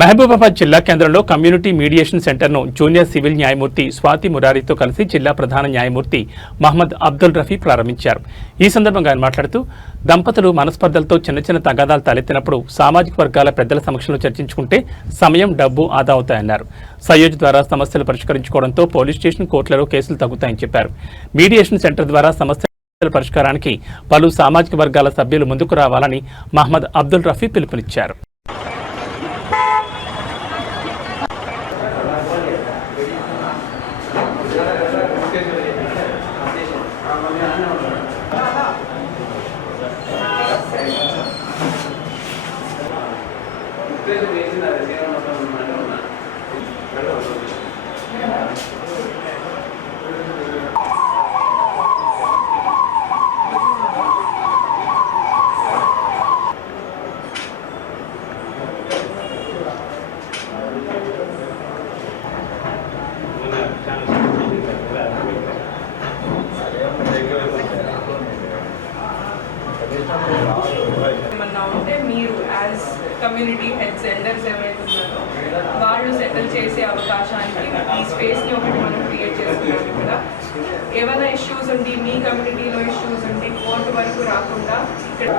మహబూబాబాద్ జిల్లా కేంద్రంలో community mediation సెంటర్ను జూనియర్ సివిల్ న్యాయమూర్తి స్వాతి మురారితో కలిసి జిల్లా ప్రధాన న్యాయమూర్తి మహమ్మద్ అబ్దుల్ రఫీ ప్రారంభించారు. ఈ సందర్భంగా ఆయన మాట్లాడుతూ దంపతులు మనస్పర్ధలతో చిన్న చిన్న తగాదాలు తలెత్తినప్పుడు సామాజిక వర్గాల పెద్దల సమక్షంలో చర్చించుకుంటే సమయం, డబ్బు ఆదా అవుతాయన్నారు. సయోజ్ ద్వారా సమస్యలు పరిష్కరించుకోవడంతో పోలీస్ స్టేషన్, కోర్టులలో కేసులు తగ్గుతాయని చెప్పారు. మీడియేషన్ సెంటర్ ద్వారా సమస్యల పరిష్కారానికి పలు సామాజిక వర్గాల సభ్యులు ముందుకు రావాలని మహమ్మద్ అబ్దుల్ రఫీ పిలుపునిచ్చారు. ఏమన్నా ఉంటే మీరు యాజ్ కమ్యూనిటీ హెడ్స్ ఎల్డర్స్ ఎవరైతే ఉన్నారో వాళ్ళు సెటిల్ చేసే అవకాశానికి ఈ స్పేస్ని ఒకటి మనం క్రియేట్ చేస్తున్నాం. ఇక్కడ ఏమైనా ఇష్యూస్ ఉండి మీ కమ్యూనిటీలో ఇష్యూస్ ఉండి కోర్టు వరకు రాకుండా ఇక్కడ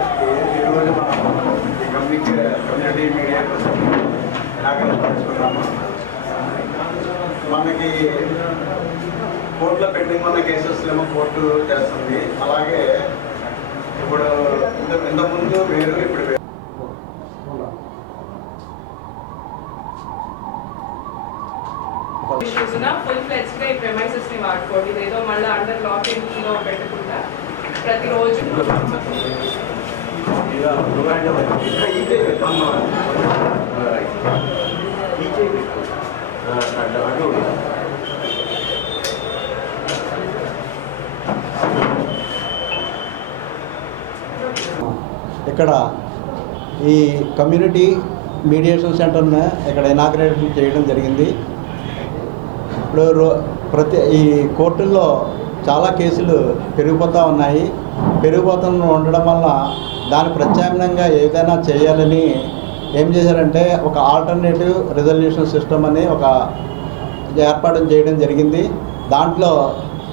మనకి కోర్టులో పెండింగ్ ఉన్న కేసెస్ ఏమో కోర్టు చేస్తుంది. అలాగే ఇప్పుడు ఇంతకుముందు వేరు, ఇప్పుడు వేరు. ఇష్యూస్ ఫుల్ ఫ్లెడ్జ్గా ఈ ప్రెమైసెస్ని వాడుకోండి. ఇదేదో మళ్ళీ అండర్ లాక్ అండ్ కీలో పెట్టకుండా ప్రతిరోజు ఇక్కడ ఈ కమ్యూనిటీ మీడియేషన్ సెంటర్ని ఇక్కడ ఇనాగ్రేషన్ చేయడం జరిగింది. ఇప్పుడు ఈ కోర్టుల్లో చాలా కేసులు పెరిగిపోతూ ఉన్నాయి. పెరిగిపోతూ ఉండడం వల్ల దాని ప్రత్యామ్నాయంగా ఏదైనా చేయాలని ఏం చేశారంటే ఒక ఆల్టర్నేటివ్ రిజల్యూషన్ సిస్టమ్ అని ఒక ఏర్పాటు చేయడం జరిగింది. దాంట్లో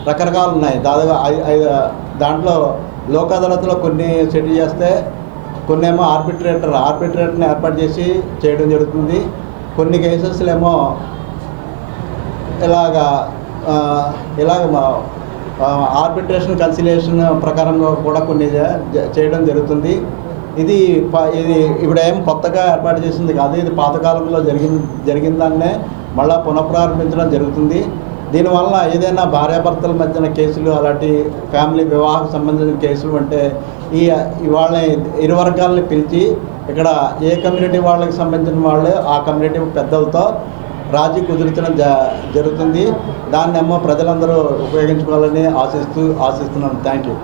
రకరకాలు ఉన్నాయి. దాదాపు దాంట్లో లోక్ అదాలత్లో కొన్ని సెటిల్ చేస్తే కొన్ని ఏమో ఆర్బిట్రేటర్ని ఏర్పాటు చేసి చేయడం జరుగుతుంది. కొన్ని కేసెస్లో ఏమో ఇలాగ ఆర్బిట్రేషన్ కన్సిలేషన్ ప్రకారంగా కూడా కొన్ని చేయడం జరుగుతుంది. ఇది ఇప్పుడేం కొత్తగా ఏర్పాటు చేసింది కాదు. ఇది పాతకాలంలో జరిగిందాన్నే మళ్ళీ పునఃప్రారంభించడం జరుగుతుంది. దీనివల్ల ఏదైనా భార్యాభర్తల మధ్యన కేసులు, అలాంటి ఫ్యామిలీ వివాహకు సంబంధించిన కేసులు అంటే వాళ్ళని ఇరు వర్గాలని పిలిచి ఇక్కడ ఏ కమ్యూనిటీ వాళ్ళకి సంబంధించిన వాళ్ళు ఆ కమ్యూనిటీ పెద్దలతో రాజీ కుదిర్చడం జరుగుతుంది. దాన్నేమో ప్రజలందరూ ఉపయోగించుకోవాలని ఆశిస్తున్నాం. Thank you.